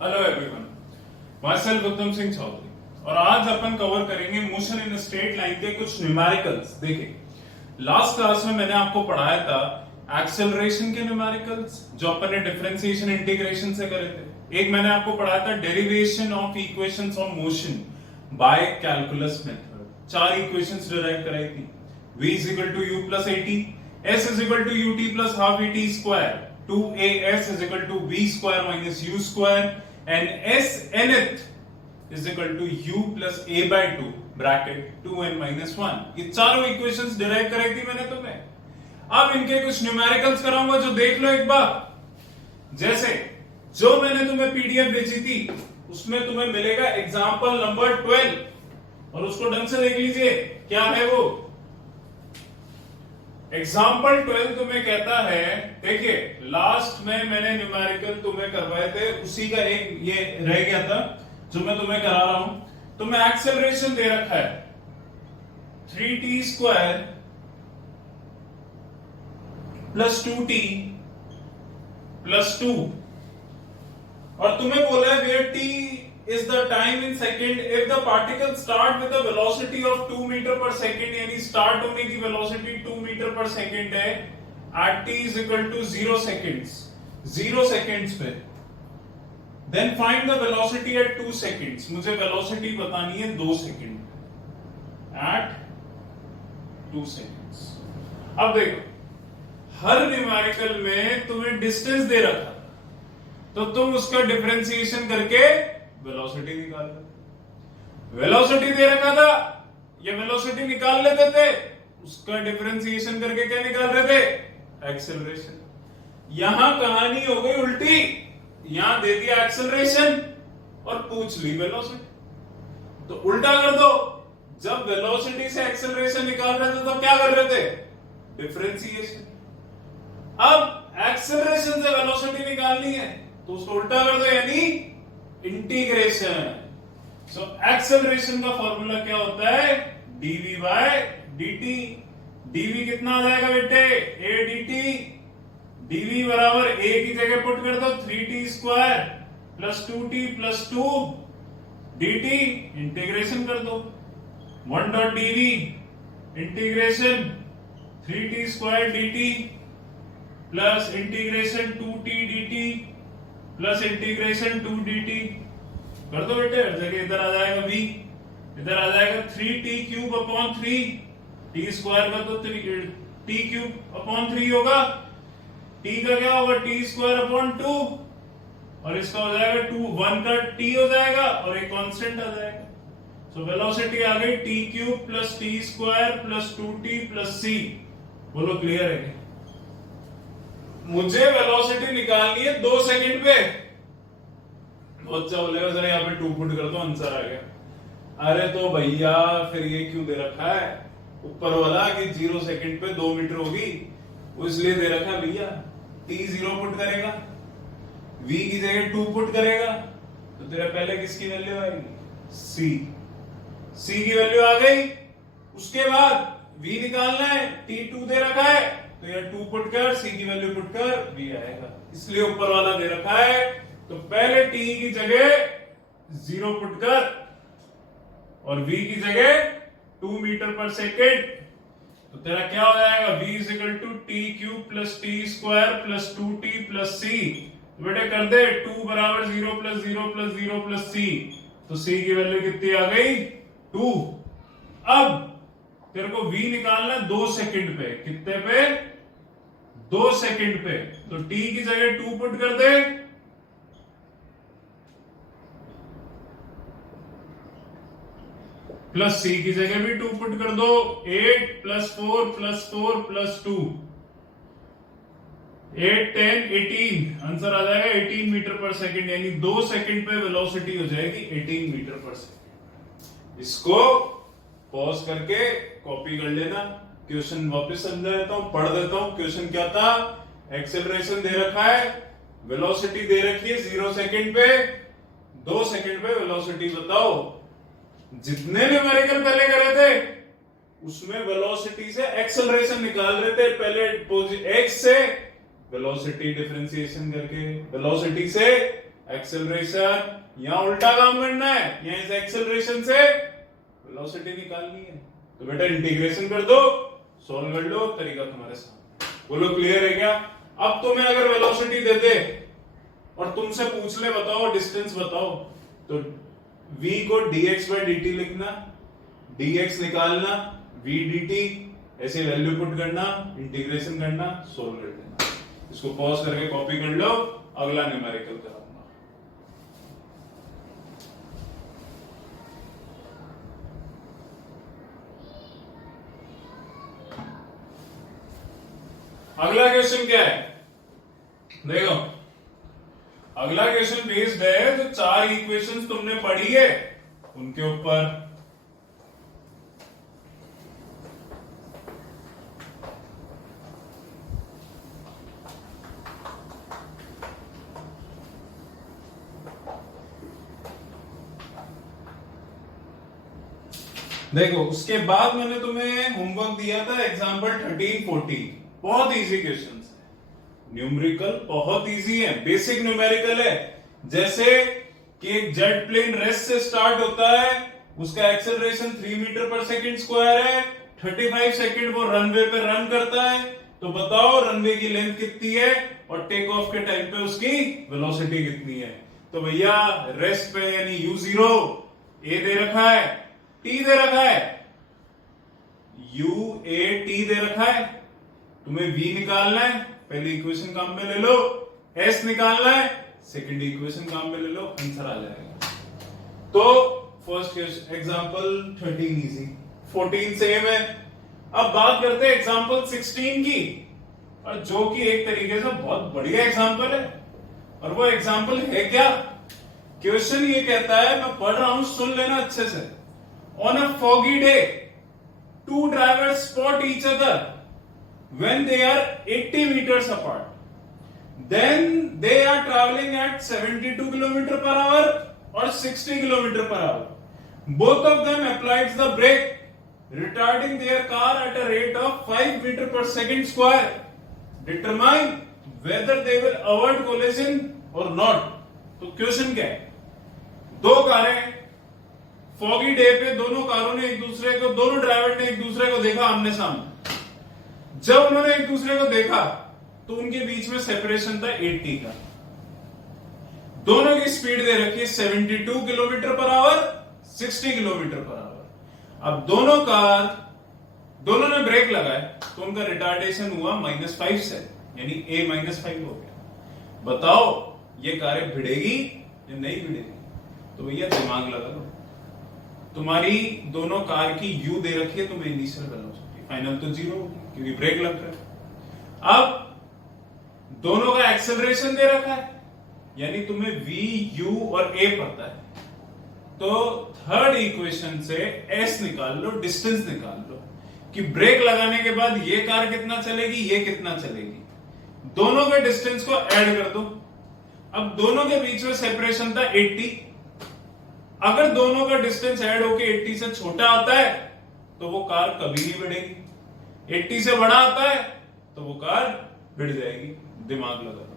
Hello everyone, my self उत्तम सिंह चौधरी और आज अपन कवर करेंगे मोशन इन स्ट्रेट लाइन के कुछ न्यूमेरिकल्स। देखिए, लास्ट क्लास में मैंने आपको पढ़ाया था एक्सेलरेशन के न्यूमेरिकल्स जो अपन ने डिफरेंशिएशन इंटीग्रेशन से करे थे। एक मैंने आपको पढ़ाया था derivation of equations of motion by calculus method. 4 equations derive कराई थी। v is equal to u plus at, s is equal to ut plus half at square, 2as is equal to v square minus u square and s nth is equal to u plus a by 2 bracket 2n minus 1। ये चारों equations derive कराई थी मैंने तुम्हें। अब इनके कुछ numericals कराऊंगा जो देख लो एक बार। जैसे जो मैंने तुम्हें पीडीएफ भेजी थी उसमें तुम्हें मिलेगा एग्जांपल नंबर 12 और उसको ढंग से देख लीजिए क्या है वो। एग्जाम्पल 12 तुम्हें कहता है, देखिए लास्ट में मैंने न्यूमेरिकल तुम्हें करवाए थे उसी का एक ये रह गया था जो मैं तुम्हें करा रहा हूं। तुम्हें एक्सेलरेशन दे रखा है 3t square plus 2t plus 2 और तुम्हें बोला है where t is the time in second if the particle start with a velocity of 2 meter per second, यानी start होने की velocity 2 meter per second है at t is equal to 0 seconds, 0 seconds पे। then find the velocity at 2 seconds, मुझे velocity बतानी है 2 second at 2 seconds। अब देखो हर न्यूमेरिकल में तुम्हें डिस्टेंस दे रखा तो तुम उसका डिफरेंशिएशन करके वेलोसिटी निकाल लेते। वेलोसिटी दे रखा था, ये वेलोसिटी निकाल लेते थे, उसका डिफरेंशिएशन करके क्या निकाल रहे थे? एक्सेलरेशन। यहां कहानी हो गई उल्टी, यहां दे दिया एक्सेलरेशन और पूछ ली वेलोसिटी। तो उल्टा कर दो, जब वेलोसिटी से एक्सेलरेशन निकाल रहे थे तो क्या कर रहे थे? डिफरेंशिएशन। अब एक्सेलरेशन से वेलोसिटी निकालनी है तो उसको उल्टा कर दो, यानी इंटीग्रेशन। सो एक्सेलरेशन का फॉर्मूला क्या होता है? dv bye dt। dv कितना आ जाएगा बेटे? a dt। dv बराबर a की जगह पुट कर दो 3t square plus 2t plus 2 dt, integration कर दो 1 dot dv integration 3t square dt plus integration 2t dt plus integration 2 dt कर दो बेटे। हर जगह इधर आ जाएगा v, इधर आ जाएगा 3t cube upon 3, t square का तो t क्यूब अपॉन 3 होगा, t का क्या होगा? t स्क्वायर अपॉन 2 और इसका हो जाएगा 2, 1 का t हो जाएगा और एक कांस्टेंट आ जाएगा। सो वेलोसिटी आ गई t cube plus t square plus 2t plus c। बोलो क्लियर है? मुझे वेलोसिटी निकालनी है 2 सेकंड पे। बच्चा बोलेगा सर यहाँ पे 2 पुट कर दो, आंसर आ गया। अरे तो भैया फिर ये क्यों दे रखा है ऊपर वाला कि 0 सेकंड पे 2 मीटर होगी, वो इसलिए दे रखा है भैया। t 0 पुट करेगा, v की जगह 2 पुट करेगा तो तेरा पहले किसकी वैल्यू आएगी? c की वैल्यू आ गई। उसके बाद v निकालना है, t 2 दे रखा है तो यार 2 पुट कर, c की वैल्यू पुट कर, v आएगा। इसलिए ऊपर वाला दे रखा है तो पहले t की जगह 0 पुट कर और v की जगह 2 मीटर पर सेकेंड तो तेरा क्या हो जाएगा? v is equal to t cube plus t square plus 2t plus c। बेटे कर दे 2 बराबर 0 प्लस 0 प्लस 0 प्लस c, तो c की वैल्यू कितनी आ गई? 2। अब तेरे को v निकालना 2 सेकंड पे। कितने पे? 2 सेकंड पे। तो t की जगह 2 पुट कर दे प्लस c की जगह भी 2 पुट कर दो। 8 प्लस 4 प्लस 4 प्लस 2 8 10 18, आंसर आ जाएगा 18 मीटर पर सेकंड, यानी 2 सेकंड पे वेलोसिटी हो जाएगी 18 मीटर पर सेकंड। इसको पॉज करके कॉपी कर लेना। क्वेश्चन वापस समझा देता हूं, पढ़ देता हूं। क्वेश्चन क्या था? एक्सेलरेशन दे रखा है, वेलोसिटी दे रखी है 0 सेकंड पे, 2 सेकंड पे वेलोसिटी बताओ। जितने न्यूमेरिकल पहले करे थे उसमें वेलोसिटी से एक्सेलरेशन निकाल रहे थे। पहले x से वेलोसिटी डिफरेंशिएशन करके, वेलोसिटी से एक्सेलरेशन, यहां उल्टा काम करना है, यहां इस एक्सेलरेशन से वेलोसिटी निकालनी है। तो बेटा इंटीग्रेशन कर दो, सॉल्व कर लो, तरीका तुम्हारे सामने। बोलो क्लियर है क्या? अब तुम्हें अगर वेलोसिटी दे दे और तुमसे पूछ ले बताओ डिस्टेंस बताओ, तो v को dx by dt लिखना, dx निकालना, v dt ऐसे वैल्यू पुट करना, इंटीग्रेशन करना, सोल्व कर देना। इसको पॉज करके कॉपी कर लो, अगला न्यूमेरिकल कराऊंगा। अगला क्वेश्चन क्या है? देखो अगला क्वेश्चन बेस्ड है जो 4 इक्वेशंस तुमने पढ़ी है उनके ऊपर। देखो उसके बाद मैंने तुम्हें होमवर्क दिया था एग्जाम्पल 13, 14, बहुत इजी क्वेश्चन है, न्यूमेरिकल बहुत इजी है, बेसिक न्यूमेरिकल है। जैसे कि एक जेट प्लेन रेस्ट से स्टार्ट होता है, उसका एक्सेलरेशन 3 मीटर पर सेकंड स्क्वायर है, 35 सेकंड वो रनवे पे रन करता है, तो बताओ रनवे की लेंथ कितनी है और टेक ऑफ के टाइम पे उसकी वेलोसिटी कितनी है। तो भैया रेस्ट पे यानी u0 a दे रखा है, t दे रखा है, u a t दे रखा है, तुम्हें v निकालना है, पहली इक्वेशन काम में ले लो, s निकालना है, सेकंड इक्वेशन काम में ले लो, आंसर आ जाएगा। तो फर्स्ट एग्जांपल 13 इजी, 14 सेम है। अब बात करते हैं एग्जांपल 16 की, और जो कि एक तरीके से बहुत बढ़िया एग्जांपल है। और वो एग्जांपल है क्या? क्वेश्चन ये कहता है, मैं पढ़ रहा हूं सुन लेना अच्छे से। On a foggy day, 2 drivers spot each other when they are 80 meters apart, then they are traveling at 72 km per hour or 60 km per hour. Both of them applied the brake, retarding their car at a rate of 5 meter per second square. Determine whether they will avoid collision or not. तो question क्या है? दो कारें foggy day पे, दोनों कारों ने एक दूसरे को, दोनों ड्राइवर ने एक दूसरे को देखा आमने सामने। जब उन्होंने एक दूसरे को देखा तो उनके बीच में सेपरेशन था 80 का। दोनों की स्पीड दे रखी है 72 kilometre per hour, 60 kilometre per hour. अब दोनों ने ब्रेक लगाए तो उनका रिटार्डेशन हुआ -5 से, यानी a -5 हो गया। बताओ ये कारें भिड़ेगी या नहीं भिड़ेगी? तो भैया दिमाग लगा लो, तुम्हारी दोनों कार की u दे रखी है, तुम्हें इनिशियल वेलोसिटी, फाइनल तो 0 होगी क्योंकि ब्रेक लग रहा है। अब दोनों का एक्सेलरेशन दे रखा है, यानी तुम्हें v, u और a पता है, तो थर्ड इक्वेशन से s निकाल लो, डिस्टेंस निकाल लो कि ब्रेक लगाने के बाद ये कार कितना चलेगी, ये कितना चलेगी। दोनों के डिस्टेंस को ऐड कर दो। अब दोनों के बीच में सेपरेशन था 80, अगर दोनों का डिस्टेंस ऐड होके 80 से छोटा आता है तो वो कार कभी नहीं बढ़ेगी, 80 से बड़ा आता है तो वो कार भिड़ जाएगी। दिमाग लगा लो,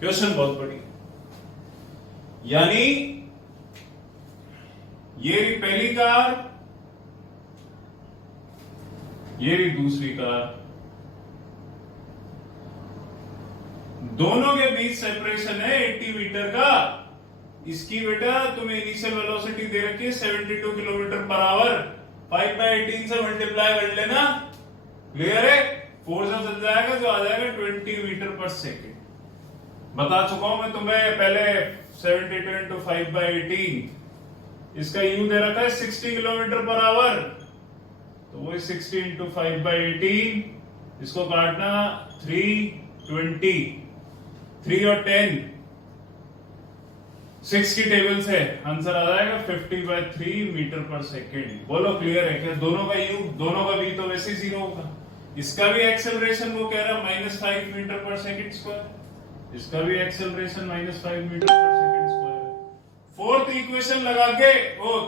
क्वेश्चन बहुत बढ़िया। यानी ये रही पहली कार, ये रही दूसरी कार, दोनों के बीच सेपरेशन है 80 मीटर का। इसकी बेटा तुम्हें इनिशियल वेलोसिटी दे रखी है 72 किलोमीटर पर आवर, 5/18 से मल्टीप्लाई कर लेना, क्लियर है? 4 से चल जाएगा जो आ जाएगा 20 मीटर पर सेकेंड। बता चुका हूं मैं तुम्हें पहले 72 इंटू 5/18, इसका u दे रखा है 60 किलोमीटर पर आवर, तो वो 60 इंटू 5/18, इसको काटना 320, 3 और 10 6 की टेबल से आंसर आ जाएगा 50/3 मीटर पर सेकेंड। बोलो क्लियर है क्या? दोनों का u, दोनों का v तो वैसे 0 होगा। इसका भी एक्सेलरेशन वो कह रहा है -5 मीटर पर सेकेंड स्क्वायर, इसका भी एक्सेलरेशन -5 मीटर पर सेकेंड स्क्वायर। फोर्थ इक्वेशन लगा के,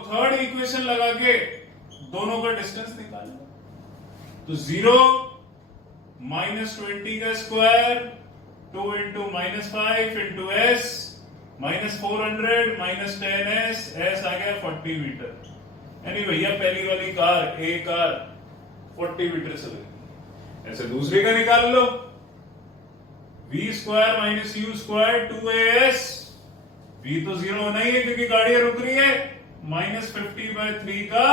थर्ड इक्वेशन लगा के दोनों का डिस्टेंस निकाल लो, तो 0 -20 का square 2 into -5 into s -400 -10s, s आ गया 40 मीटर। यानी भैया पहली वाली कार ए कार 40 मीटर चल रही। ऐसे दूसरी का निकाल लो, v square minus you square 2as, v तो 0 होना ही है क्योंकि गाड़ियां रुक रही है, -50/3 का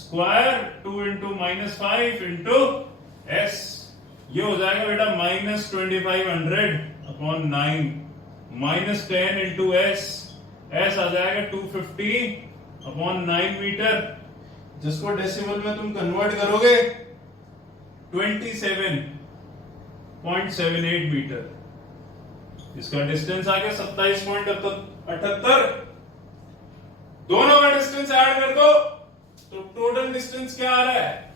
स्क्वायर 2 इंटू -5 इंटू s, ये हो जाएगा बेटा -2500/9 -10 इंटू s, s आ जाएगा 250/9 मीटर, जिसको डेसिमल में तुम कन्वर्ट करोगे 27.78 मीटर। इसका डिस्टेंस आ गया 27.78। दोनों का डिस्टेंस ऐड कर दो तो टोटल डिस्टेंस क्या आ रहा है,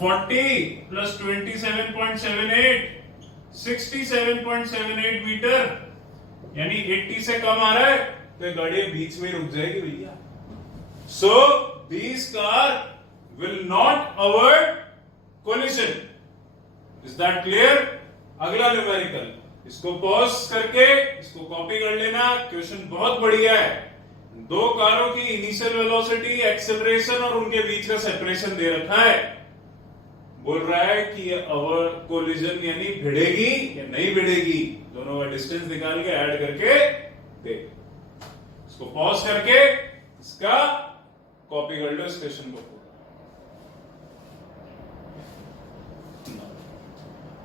40 प्लस 27.78 67.78 मीटर, यानी 80 से कम आ रहा है तो ये गाड़ी बीच में रुक जाएगी भैया। So this car will not avoid collision. Is that clear? अगला न्यूमेरिकल, इसको पॉज करके इसको कॉपी कर लेना, क्वेश्चन बहुत बढ़िया है। दो कारों की इनिशियल वेलोसिटी, एक्सेलरेशन और उनके बीच का सेपरेशन दे रखा है। बोल रहा है कि अवर कोलिजन यानी भिड़ेगी या नहीं भिड़ेगी, दोनों का डिस्टेंस निकाल के ऐड करके दे। इसको पॉज करके इसका कॉपी कर लो इस क्वेश्चन को।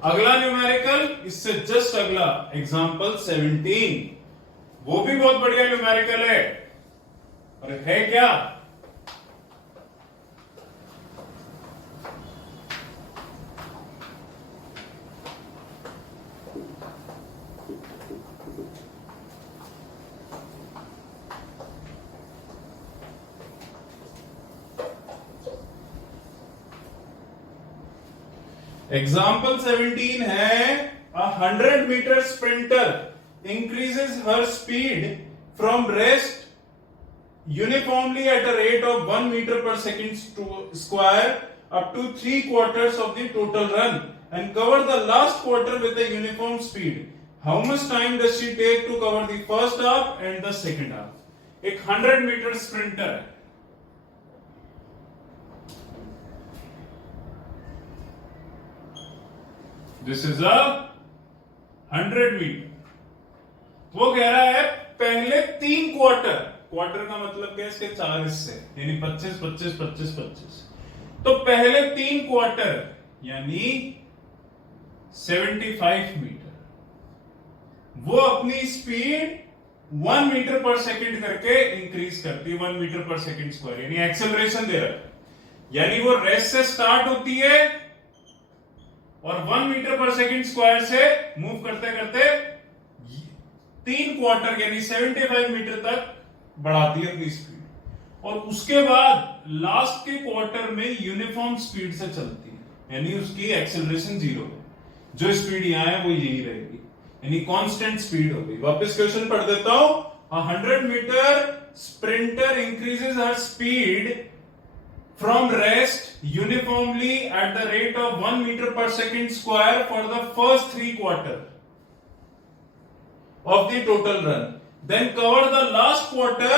अगला न्यूमेरिकल, इससे जस्ट अगला एग्जांपल 17, वो भी बहुत बढ़िया न्यूमेरिकल है। और है क्या, एग्जाम्पल 17 है, 100 metre sprinter increases her speed from rest uniformly at a rate of 1 meter per second square up to 3/4 of the total run and cover the last quarter with a uniform speed. How much time does she take to cover the first half and the second half? एक 100 metre sprinter है, this is a 100 metre. वो कह रहा है पहले 3 quarter, quarter का मतलब क्या है, इसके 4 हिस्से यानी 25 25 25 25, तो पहले 3 क्वार्टर यानी 75 मीटर वो अपनी स्पीड 1 मीटर पर सेकंड करके इंक्रीज करती है, 1 मीटर पर सेकंड स्क्वायर, यानी एक्सेलरेशन दे रहा है, यानी वो रेस्ट से स्टार्ट होती है और 1 मीटर पर सेकंड स्क्वायर से मूव करते करते 3 क्वार्टर यानी 75 मीटर तक बढ़ाती है अपनी स्पीड, और उसके बाद लास्ट के क्वार्टर में यूनिफॉर्म स्पीड से चलती है, यानी उसकी एक्सेलरेशन 0 है, जो स्पीड यहां है वो यही रहेगी, यानी कांस्टेंट स्पीड होगी। वापस क्वेश्चन पढ़ देता हूं, 100 metre sprinter increases her speed from rest uniformly at the rate of 1 meter per second square for the first 3 quarter of the total run, then cover the last quarter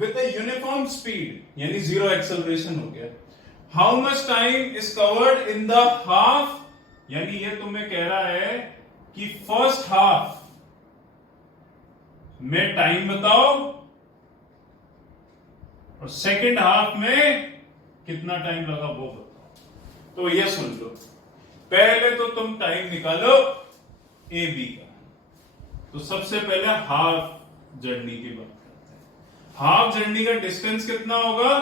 with a uniform speed, यानी 0 acceleration हो गया। How much time is covered in the half, यानी ये तुम्हें कह रहा है कि फर्स्ट हाफ में टाइम बताओ और सेकेंड हाफ में कितना टाइम लगा वो बताओ। तो ये सुन लो, पहले तो तुम टाइम निकालो ए बी का। तो सबसे पहले हाफ जर्नी की बात करते हैं। हाफ जर्नी का डिस्टेंस कितना होगा,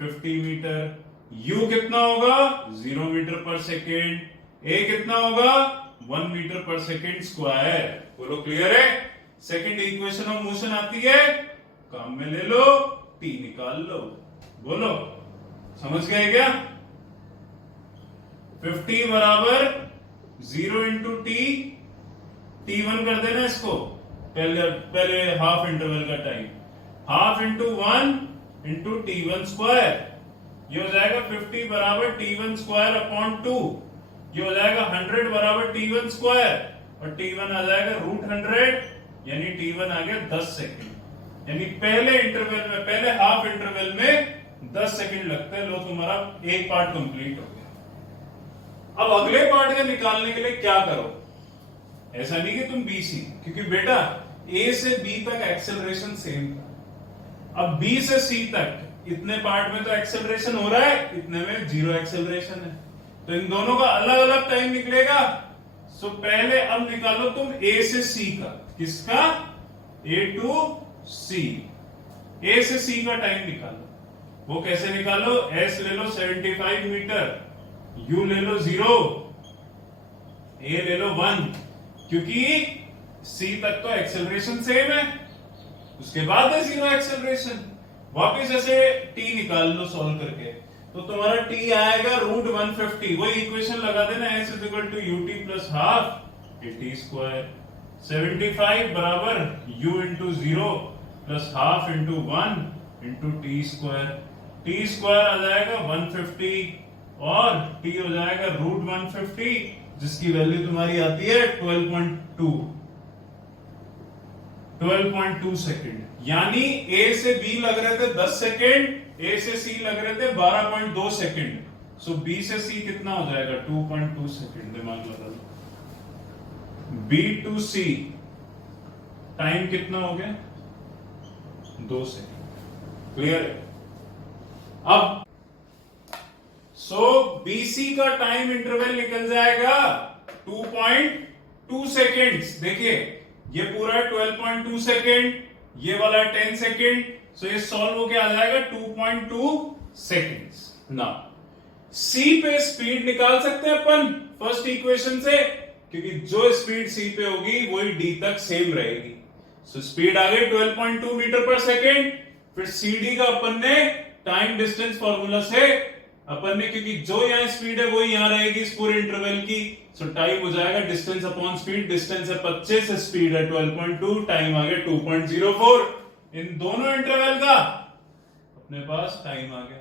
50 मीटर। यू कितना होगा, 0 मीटर पर सेकेंड। ए कितना होगा, 1 मीटर पर सेकेंड स्क्वायर। बोलो क्लियर है? सेकेंड इक्वेशन ऑफ मोशन आती है, काम में ले लो, टी निकाल लो। बोलो समझ गए क्या? 50 बराबर 0 इंटू टी, T1 कर देना इसको, पहले हाफ इंटरवल का time, half into 1 into T1 square, ये हो जाएगा 50 बराबर T1 स्क्वायर अपॉन 2, ये हो जाएगा 100 बराबर T1 स्क्वायर। और t1 आ जाएगा √100, यानी t1 आ गया 10 सेकंड। यानी पहले इंटरवल में, पहले हाफ इंटरवल में 10 सेकंड लगते हैं। लो तुम्हारा एक पार्ट कंप्लीट हो गया। अब अगले पार्ट का निकालने के लिए क्या करो, ऐसा नहीं कि तुम बी सी, क्योंकि बेटा ए से बी तक एक्सेलरेशन सेम था। अब बी से सी तक इतने पार्ट में तो एक्सेलरेशन हो रहा है, इतने में 0 एक्सेलरेशन है, तो इन दोनों का अलग अलग टाइम निकलेगा। सो पहले अब निकालो तुम ए से सी का, किसका, ए टू सी, ए से सी का टाइम निकालो। वो कैसे निकालो, एस ले लो 75 मीटर, यू ले लो 0, ए ले लो 1, क्योंकि सी तक तो एक्सेलरेशन सेम है, उसके बाद है 0 एक्सेलरेशन। वापिस ऐसे टी निकाल लो सॉल्व करके, तो तुम्हारा टी आएगा √150। वही इक्वेशन लगा देना, s = ut + ½ at स्क्वायर। 75 बराबर u × 0 + ½ × 1 × t square. t square आ जाएगा 150 और t हो जाएगा √150, जिसकी वैल्यू तुम्हारी आती है 12.2 सेकंड। यानी ए से बी लग रहे थे 10 सेकंड, ए से सी लग रहे थे 12.2 सेकंड। सो बी से सी कितना हो जाएगा, 2.2 सेकंड। दिमाग लगा लो। बी टू सी टाइम कितना हो गया, 2 सेकंड। क्लियर है? अब बीसी का टाइम इंटरवल निकल जाएगा 2.2 सेकेंड्स। देखिए ये पूरा 12.2 सेकेंड, ये वाला 10 सेकेंड, सो ये सॉल्व होके आ जाएगा 2.2 सेकेंड्स। नाउ सी पे स्पीड निकाल सकते हैं अपन फर्स्ट इक्वेशन से, क्योंकि जो स्पीड सी पे होगी वही डी तक सेम रहेगी। सो स्पीड आ गई 12.2 मीटर पर सेकेंड। फिर सी डी का अपन ने टाइम डिस्टेंस फॉर्मूला से अपन ने, क्योंकि जो यहाँ स्पीड है वो यहाँ रहेगी इस पूरे इंटरवल की, सो टाइम हो जाएगा डिस्टेंस अपॉन स्पीड। डिस्टेंस है 25, स्पीड है 12.2, टाइम आ गया 2.04। इन दोनों इंटरवल का अपने पास टाइम आ गया।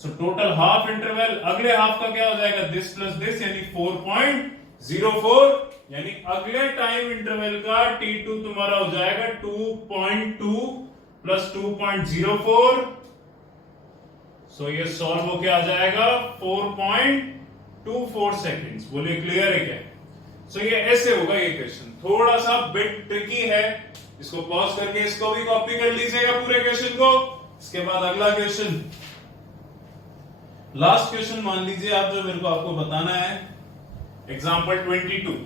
सो टोटल हाफ इंटरवल, अगले हाफ का क्या हो जाएगा, दिस प्लस दिस, यानी 4.04। यानी अगले टाइम इंटरवल का T2 तुम्हारा हो जाएगा 2.2 + 2.04। सो ये सॉल्व होके आ जाएगा 4.24 सेकेंड्स। बोलिए क्लियर है क्या? सो ये ऐसे होगा ये क्वेश्चन, थोड़ा सा बिट ट्रिकी है। इसको पॉज करके इसको भी कॉपी कर लीजिएगा पूरे क्वेश्चन को। इसके बाद अगला क्वेश्चन, लास्ट क्वेश्चन मान लीजिए आप, जो मेरे को आपको बताना है। एग्जाम्पल 22।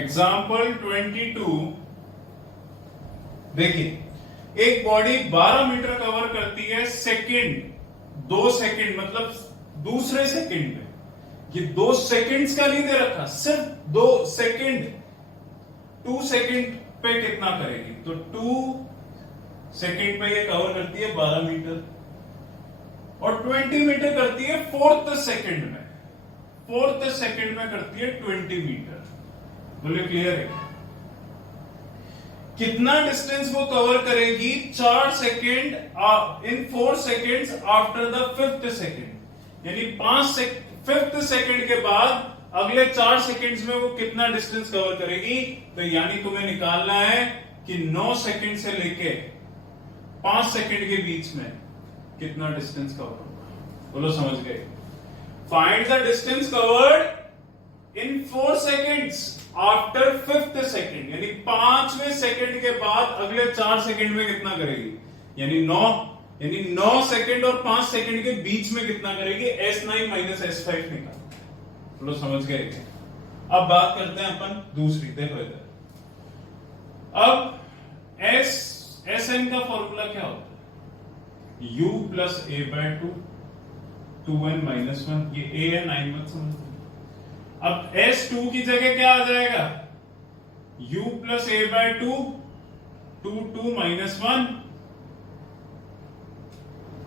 एग्जाम्पल 22। देखिए एक बॉडी 12 मीटर कवर करती है सेकंड 2 सेकंड, मतलब दूसरे सेकंड में। ये 2 सेकंड्स का नहीं दे रखा, सिर्फ 2 सेकंड। 2 सेकंड पे कितना करेगी, तो 2 सेकंड पे ये कवर करती है 12 मीटर, और 20 मीटर करती है 4th सेकंड में। 4th सेकंड में करती है 20 मीटर। बोलिए क्लियर है? कितना डिस्टेंस वो कवर करेगी 4 second in 4 seconds after the 5th second. यानी 5th सेकेंड के बाद अगले 4 सेकेंड्स में वो कितना डिस्टेंस कवर करेगी। तो यानी तुम्हें निकालना है कि 9 सेकेंड से लेके 5 सेकेंड के बीच में कितना डिस्टेंस कवर होगा। बोलो समझ गए? Find the distance covered in 4 seconds after 5th second. यानी 5वें सेकेंड के बाद अगले 4 सेकेंड में कितना करेगी, यानी 9 सेकेंड और 5 सेकेंड के बीच में कितना करेगी, S9 - S5 निकाल। बोलो समझ गए? अब बात करते हैं अपन दूसरी। देखो इधर, अब Sn का फॉर्मूला क्या होता है, U + A/2 2n - 1। ये A है, 9 मत समझ। अब S2 की जगह क्या आ जाएगा, u plus a by 2, 2 minus 1,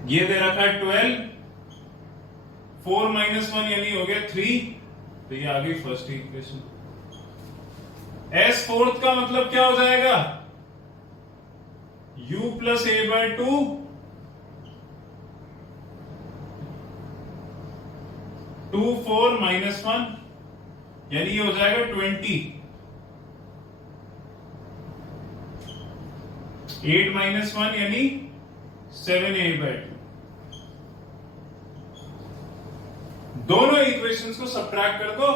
ये दे रखा है 12, 4 माइनस 1 यानी हो गया 3, तो ये आ गई फर्स्ट इक्वेशन। s फोर्थ का मतलब क्या हो जाएगा, u plus a by 2, 2 4 minus 1 यानी ये हो जाएगा 20, 8 माइनस 1 यानी 7a बाय 2। दोनों इक्वेशंस को सबट्रैक्ट कर दो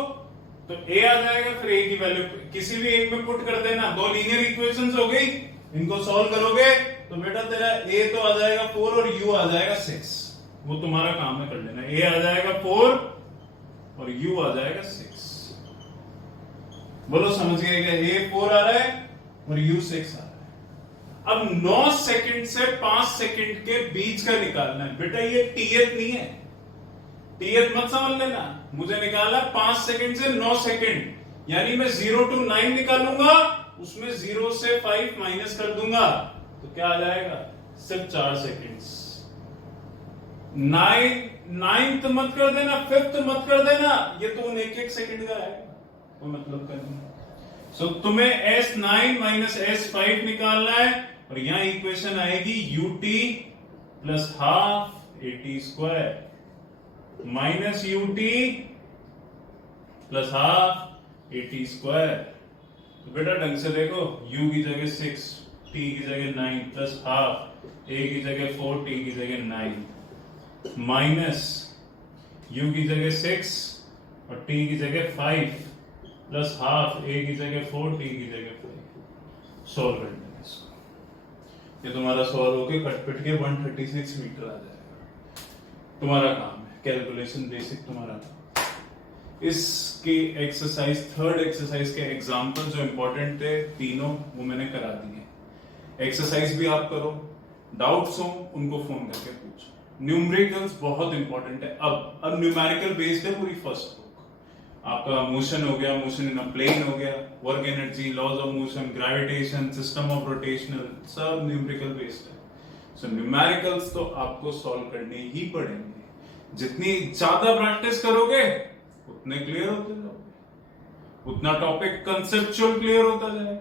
तो a आ जाएगा, फिर a की वैल्यू किसी भी एक में पुट कर देना। दो लीनियर इक्वेशंस हो गई, इनको सॉल्व करोगे तो बेटा तेरा a तो आ जाएगा 4 और u आ जाएगा 6। वो तुम्हारा काम है कर लेना। a आ जाएगा 4 और u आ जाएगा 6। बोलो समझ गए क्या? a 4 आ रहा है और u 6 आ रहा है। अब 9 सेकंड से 5 सेकंड के बीच का निकालना है। बेटा ये टीएथ नहीं है, टीएथ मत समझ लेना। मुझे निकाला 5 सेकंड से 9 सेकंड, यानी मैं 0 to 9 निकालूंगा, उसमें 0 से 5 माइनस कर दूंगा तो क्या आ जाएगा, सिर्फ 4 सेकंड्स। 9th मत कर देना, 5th मत कर देना, ये तो 1-1 सेकंड का है, तो मतलब करना। सो तुम्हें S9 माइनस S5 निकालना है और यहां इक्वेशन आएगी ut plus half at square minus ut plus half at square. तो बेटा ढंग से देखो, u की जगह 6, t की जगह 9 प्लस हाफ, a की जगह 4, t की जगह 9 माइनस u की जगह 6 और t की जगह 5 प्लस हाफ, a की जगह 4, t की जगह 5। सॉल्व कर देंगे इसको। ये तुम्हारा सॉल्व होके कट के 136 मीटर आ जाएगा। तुम्हारा काम है कैलकुलेशन बेसिक तुम्हारा। इसकी एक्सरसाइज, थर्ड एक्सरसाइज के एग्जांपल जो इंपॉर्टेंट थे तीनों, वो मैंने करा दिए। एक्सरसाइज भी आप करो, डाउट्स हो उनको फोन करके पूछो। न्यूमेरिकल्स बहुत इंपॉर्टेंट है। अब न्यूमेरिकल बेस्ड है पूरी फर्स्ट बुक। आपका मोशन हो गया, मोशन इन अ प्लेन हो गया, work energy, laws of motion, gravitation, system of rotational, सब न्यूमेरिकल बेस्ड है। सो न्यूमेरिकल्स तो आपको सॉल्व करने ही पड़ेंगे। जितनी ज्यादा प्रैक्टिस करोगे उतने क्लियर होते जाओगे, उतना टॉपिक कंसेप्चुअल क्लियर होता जाएगा।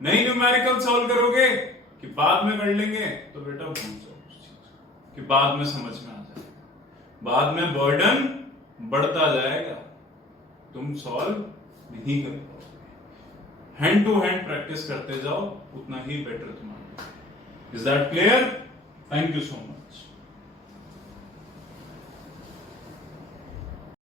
नहीं न्यूमेरिकल सॉल्व करोगे कि बाद में कर लेंगे तो बेटा भूल जाओ उस चीज कि बाद में समझ में आ जाएगा, बाद में बर्डन बढ़ता जाएगा, तुम सॉल्व नहीं कर पाओगे। हैंड टू हैंड प्रैक्टिस करते जाओ, उतना ही बेटर तुम्हारा। Is that clear? Thank you so much.